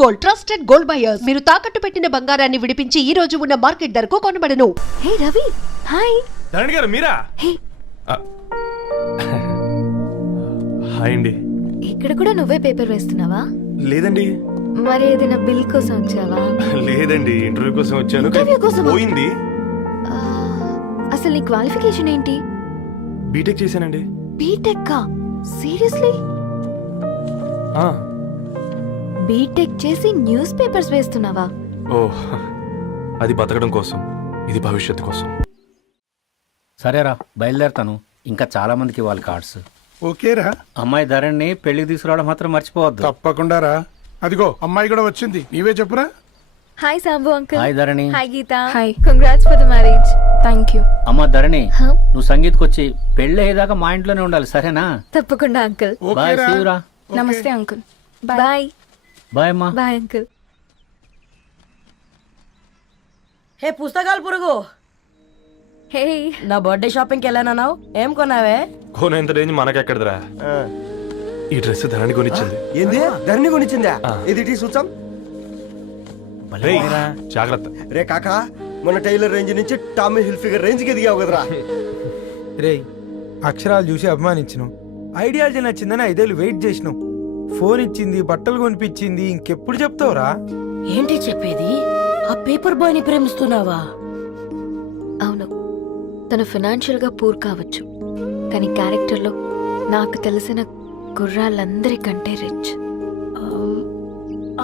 Gold trusted gold buyers. మీరు తాకట్టు పెట్టిన బంగారాన్ని విడిపించి ఈ రోజు ఉన్న మార్కెట్ ధరకు కొనబడను. హే రవి, హాయ్. ధరణి గారు మీరా? హే, హాయ్ అండి. ఇక్కడ కూడా నువ్వే పేపర్ వేస్తున్నావా? లేదండి. మరి ఏదైనా బిల్ కోసం వచ్చావా? లేదండి, ఇంటర్వ్యూ కోసం వచ్చాను. ఇంటర్వ్యూ కోసమా? పోయింది. అసలు నీ క్వాలిఫికేషన్ ఏంటి? బీటెక్ చేశానండి. బీటెక్? సీరియస్లీ? బీటెక్ చేసి న్యూస్ పేపర్స్ వేస్తున్నావా? ఓ, అది బతకడం కోసం, ఇది భవిష్యత్తు కోసం. సరేరా, బయలుదేరుతాను. ఇంకా చాలా మందికి ఇవ్వాలి కార్డ్స్. ఓకేరా. అమ్మాయి ధరణిని పెళ్లికి తీసుకురావడం మాత్రం మర్చిపోవద్దు. తప్పకుండా రా. అదిగో అమ్మాయి కూడా వచ్చింది, నీవే చెప్పురా. Hi Sambu uncle. Hi Dharani. Hi Geeta. Hi. Congrats for the marriage. Thank you. అమ్మ ధరణి, నువ్వు సంగీత్కి వచ్చి పెళ్లి అయ్యేదాకా మా ఇంట్లోనే ఉండాలి, సరేనా? తప్పకుండా అంకుల్. బాయ్, సీ యు రా. నమస్తే అంకుల్. బాయ్. బాయ్ అమ్మా. Bye uncle. హే పుస్తకాలు పురుగు, హే, నా బర్త్డే షాపింగ్కి వెళ్ళానన్నావు, ఏం కొన్నావే? కోనేంత రేంజ్ మనకెక్కడదిరా. ఈ డ్రెస్ ధరణి కొనిచ్చింది. ఏంది ధరణి కొనిచ్చిందా? ఇది చూసాం. జాగ్రత్త రే కాకా, మన టైలర్ రేంజ్ నుంచి టామీ హిల్ఫిగర్ రేంజ్ కి ఎదిగావు కదరా. రే, అక్షరాలు చూసి అభిమానించినావు, ఐడియాలజీ నచ్చిందని 5 ఏళ్ళు వెయిట్ చేసినావు, ఫోన్ ఇచ్చింది, బట్టలు కొనిపించింది, ఇంకెప్పుడు చెప్తావురా? ఏంటి చెప్పేది? ఆ పేపర్ బాయ్ ని ప్రేమిస్తున్నావా? అవును, తను ఫైనాన్షియల్ గా పూర్ కావచ్చు, కానీ క్యారెక్టర్ లో నాకు తెలిసిన గుర్రాలందరికంటే రిచ్.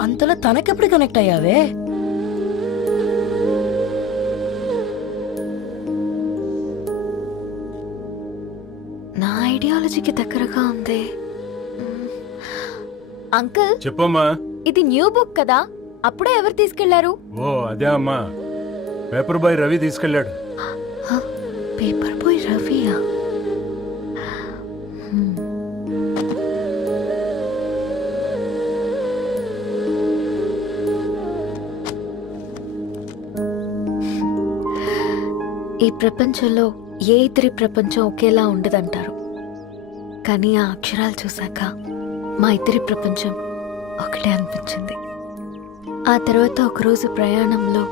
అంతలో తనకెప్పుడు కనెక్ట్ అయ్యావే? నా ఐడియాలజీకి దగ్గరగా ఉంది. అంకుల్ చెప్పమ్మా. ఇది న్యూ బుక్ కదా, అప్పుడే ఎవరు తీసుకెళ్లారు? ఓ అదే అమ్మా, పేపర్ బాయ్ రవి తీసుకెళ్ళాడు. పేపర్ బాయ్ రవియా? ఈ ప్రపంచంలో ఏ ఇద్దరి ప్రపంచం ఒకేలా ఉండదంటారు, కానీ ఆ అక్షరాలు చూశాక మా ఇద్దరి ప్రపంచం ఒకటే అనిపించింది. ఆ తర్వాత ఒకరోజు ప్రయాణంలో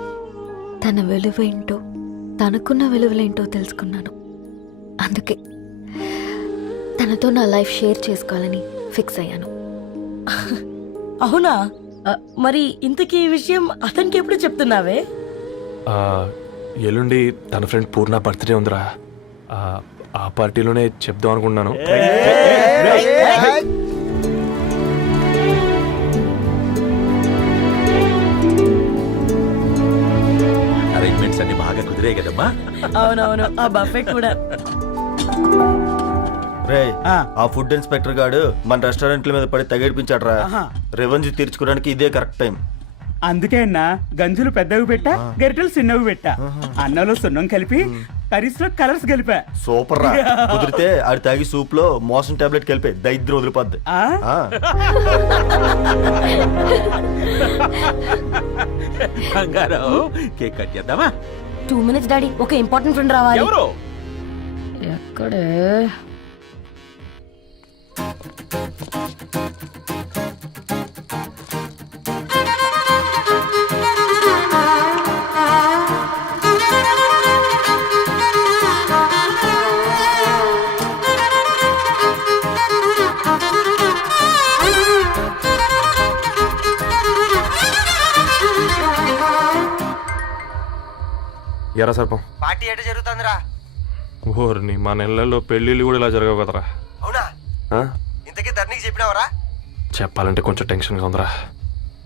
తన విలువేంటో, తనకున్న విలువలేంటో తెలుసుకున్నాను. అందుకే తనతో నా లైఫ్ షేర్ చేసుకోవాలని ఫిక్స్ అయ్యాను. అవునా? మరి ఇంతకీ ఈ విషయం అతనికి ఎప్పుడు చెప్తున్నావే? ఎల్లుండి తన ఫ్రెండ్ పూర్ణ బర్త్డే ఉందిరా. ఆ పార్టీలోనే చెప్దాం అనుకున్నాను. అరేంజ్మెంట్స్ అన్ని బాగా కుదిరే కదమ్మా. అవునవును, ఆ బఫే కూడా. రే, ఆ ఫుడ్ ఇన్స్పెక్టర్ గాడు మన రెస్టారెంట్ల మీద పడి తగేడిపించాడు రా. రెవెన్యూ తీర్చుకోవడానికి ఇదే కరెక్ట్ టైం. అందుకే అన్న గంజులు పెద్దవి పెట్టా, గరిటెలు చిన్నవి పెట్టా, అన్నంలో సున్నం కలిపి కర్రీస్ లో కలర్స్ కలిపా. సూపర్ రా. కుదిరితే ఆడి తాగి సూప్ లో మోషన్ టాబ్లెట్ కలిపి దైద్యం వదిలిపోద్ది. కేక్ కట్ చేద్దామా? 2 minutes డాడీ, ఒక ఇంపార్టెంట్ ఫ్రెండ్ రావాలి. ఎవరు? ఎక్కడే? ఎరా సర్పం, పార్టీ ఎట జరుగుతుందిరా? ఓర్ని మా నెలల్లో పెళ్ళిళ్ళు కూడా ఇలా జరగవు కదరా. అవునా? ఇంతకీ ధరణికి చెప్పినావరా? చెప్పాలంటే కొంచెం టెన్షన్గా ఉందిరా.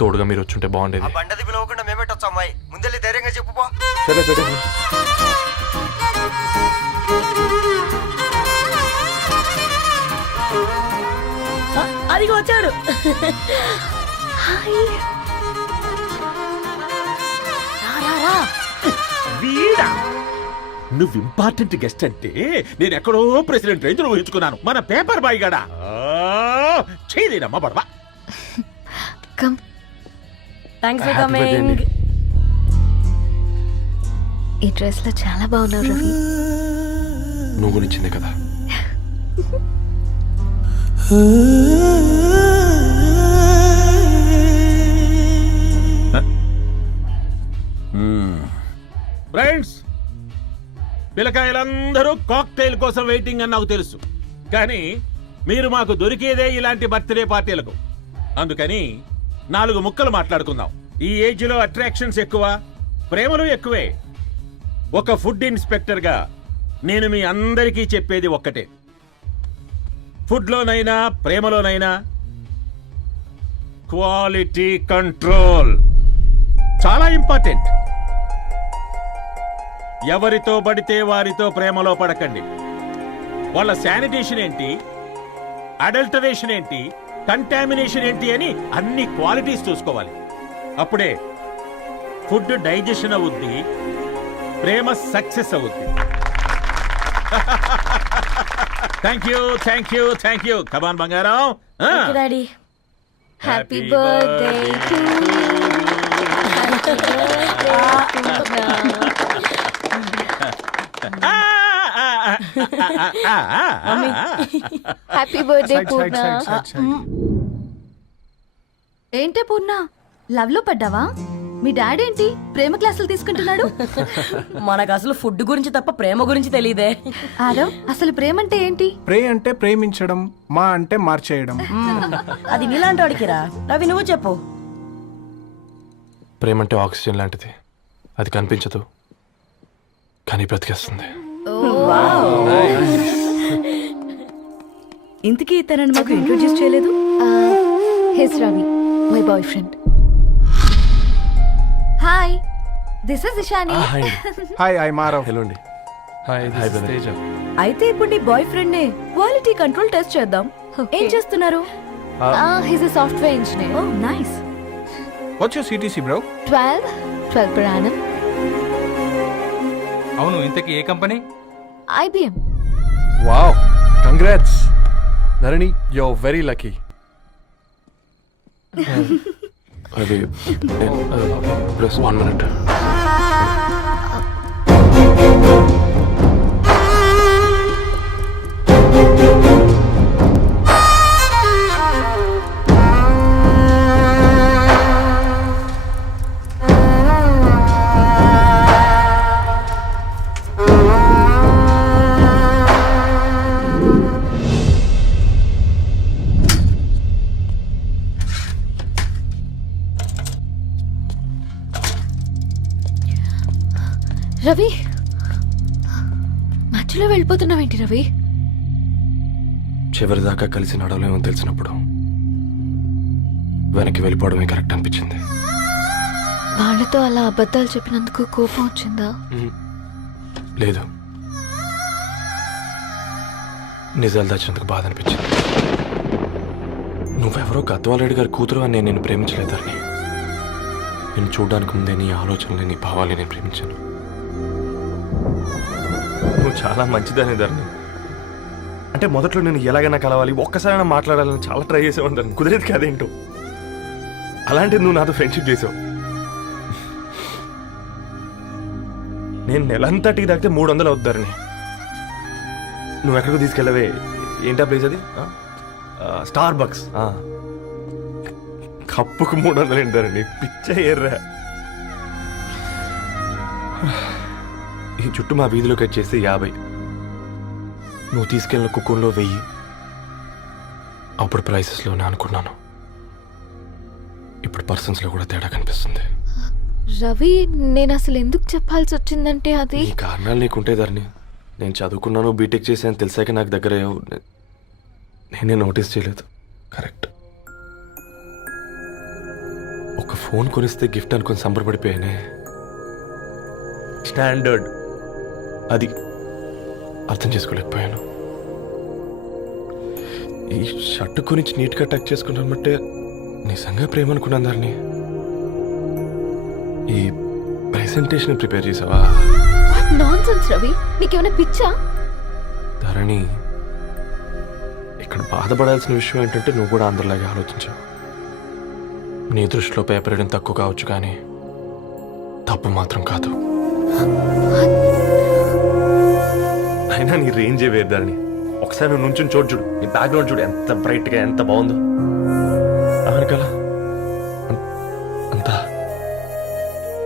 తోడుగా మీరు వచ్చుంటే బాగుండేది. బండది పిలవకుండా మేమేటొచ్చు అమ్మాయి, ముందెళ్ళి ధైర్యంగా చెప్పుకో. సరే సరే. అదిగో వచ్చాడు. వీడా? నువ్వు ఇంపార్టెంట్ గెస్ట్ అంటే నేను ఎక్కడో ప్రెసిడెంట్ రేంజ్ లో ఊహించుకున్నాను. మన పేపర్ బాయ్ గడా చేయలేనమ్మా బడవా. Thanks for coming. ఈ డ్రెస్ లో చాలా బాగున్నావు రవి. నువ్వు గురించిందే కదా. ఫ్రెండ్స్, పిల్లకాయలందరూ కాక్టైల్ కోసం వెయిటింగ్ అని నాకు తెలుసు, కానీ మీరు మాకు దొరికేదే ఇలాంటి బర్త్డే పార్టీలకు. అందుకని 4 ముక్కలు మాట్లాడుకుందాం. ఈ ఏజ్ లో అట్రాక్షన్స్ ఎక్కువ, ప్రేమలు ఎక్కువే. ఒక ఫుడ్ ఇన్స్పెక్టర్ గా నేను మీ అందరికీ చెప్పేది ఒక్కటే, ఫుడ్ లోనైనా ప్రేమలోనైనా క్వాలిటీ కంట్రోల్ చాలా ఇంపార్టెంట్. ఎవరితో పడితే వారితో ప్రేమలో పడకండి. వాళ్ళ శానిటేషన్ ఏంటి, అడల్టరేషన్ ఏంటి, కంటామినేషన్ ఏంటి అని అన్ని క్వాలిటీస్ చూసుకోవాలి. అప్పుడే ఫుడ్ డైజెషన్ అవుద్ది, ప్రేమ సక్సెస్ అవుద్ది. Thank you. కమాన్ బంగారం. Daddy happy birthday to happy birthday Purna. ఏంటే పూర్ణ, లవ్ లో పడ్డావా? మీ డాడీ ఏంటి ప్రేమ క్లాసులు తీసుకుంటున్నాడు? మనకు అసలు ఫుడ్ గురించి తప్ప ప్రేమ గురించి తెలియదే. ఆరవ్, అసలు ప్రేమ అంటే ఏంటి? ప్రే అంటే ప్రేమించడం, మా అంటే మార్చేయడం. అది నీలాంటి వాడికిరా. రవి నువ్వు చెప్పు. ప్రేమ అంటే ఆక్సిజన్ లాంటిది. అది కనిపించదు, కానీ బ్రతికేస్తుంది. ఇంతకీ తనని మాకు ఇంట్రొడ్యూస్ చేయలేదు. His Ravi, my boyfriend. Hi, this is Ishani. Hi, I మారవ్. హలో అండి. హాయ్ తేజ. అయితే ఇప్పుడు నీ బాయ్ ఫ్రెండ్ నే క్వాలిటీ కంట్రోల్ టెస్ట్ చేద్దాం. ఏం చేస్తున్నారు? His a software engineer. Oh nice. What's your CTC bro? 12 per annum. అవును, ఇంతకీ ఏ company? IBM. Wow, congrats Dharani, you are very lucky. అది ప్లస్ 1 minute. రవి, మధ్యలో వెళ్ళిపోతున్నావేంటి రవి? చివరిదాకా కలిసి నడవలేమని తెలిసినప్పుడు వెనక్కి వెళ్ళిపోవడమే కరెక్ట్ అనిపించింది. వాళ్ళతో అలా అబద్ధాలు చెప్పినందుకు కోపం వచ్చిందా? లేదు, నిజాలు దాచినందుకు బాధ అనిపించింది. నువ్వెవరో గద్వాలరెడ్డి గారి కూతురు అని నేను ప్రేమించలేదని. నేను చూడడానికి ముందే నీ ఆలోచనలు, నీ భావాలు నేను ప్రేమించాను. నువ్వు చాలా మంచిదని ధరణి. అంటే మొదట్లో నేను ఎలాగైనా కలవాలి, ఒక్కసారైనా మాట్లాడాలని చాలా ట్రై చేసేవాడిని. కుదిరేది కాదేంటో. అలాంటిది నువ్వు నాతో ఫ్రెండ్షిప్ చేసావు. నేను నెలంతటికి తాగితే 300 అవుతారని. నువ్వు ఎక్కడికి తీసుకెళ్ళవే? ఏంటా ప్లేస్ అది? Star bucks. కప్పుకు 300 ఏంటారండి, పిచ్చ ఎర్రా. ఈ చుట్టూ మా వీధిలో కట్ చేస్తే 50. నువ్వు తీసుకెళ్ళిన కుక్కర్లో 1000. అప్పుడు ప్రైసెస్లోనే అనుకున్నాను, ఇప్పుడు పర్సన్స్లో కూడా తేడా కనిపిస్తుంది. రవి, నేను అసలు ఎందుకు చెప్పాల్సి వచ్చిందంటే అది ఈ కారణాలు నీకుంటే ధరణి. నేను చదువుకున్నాను, బీటెక్ చేశాను తెలిసాక నాకు దగ్గర నేనే నోటీస్ చేయలేదు. కరెక్ట్. ఒక ఫోన్ కొనిస్తే గిఫ్ట్ అనుకుని సంబరపడిపోయానే. స్టాండర్డ్ అది అర్థం చేసుకోలేకపోయాను. ఈ షర్టు గురించి నీట్గా టక్ చేసుకున్నామంటే నిజంగా ప్రేమ అనుకున్నాను దాన్ని. ఈ ప్రెజెంటేషన్ ప్రిపేర్ చేసావా? నాన్సెన్స్ రవి, నీకేమైనా పిచ్చా? ధరణి, ఇక్కడ బాధపడాల్సిన విషయం ఏంటంటే నువ్వు కూడా అందరిలాగే ఆలోచించావు. నీ దృష్టిలో పేపర్ వేయడం తక్కువ కావచ్చు, కానీ తప్పు మాత్రం కాదు. అయినా నీ రేంజే వేరు ధరణి. ఒకసారి నువ్వు నుంచుని చూడు, నీ బ్యాక్గ్రౌండ్ చూడు ఎంత బ్రైట్గా, ఎంత బాగుందో. వెనకాల అంతా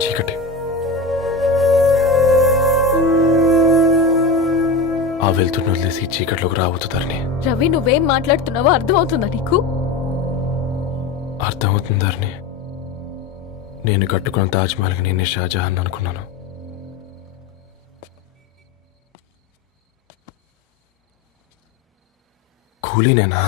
చీకటి. వెళ్తున్న వదిలేసి ఈ చీకట్లోకి రాబోతుందని రవి నువ్వేం మాట్లాడుతున్నావో అర్థమవుతుందా నీకు? అర్థమవుతుందని నేను కట్టుకున్న తాజ్మహల్కి నేనే షాజహాన్ అనుకున్నాను. కూలీనేనా?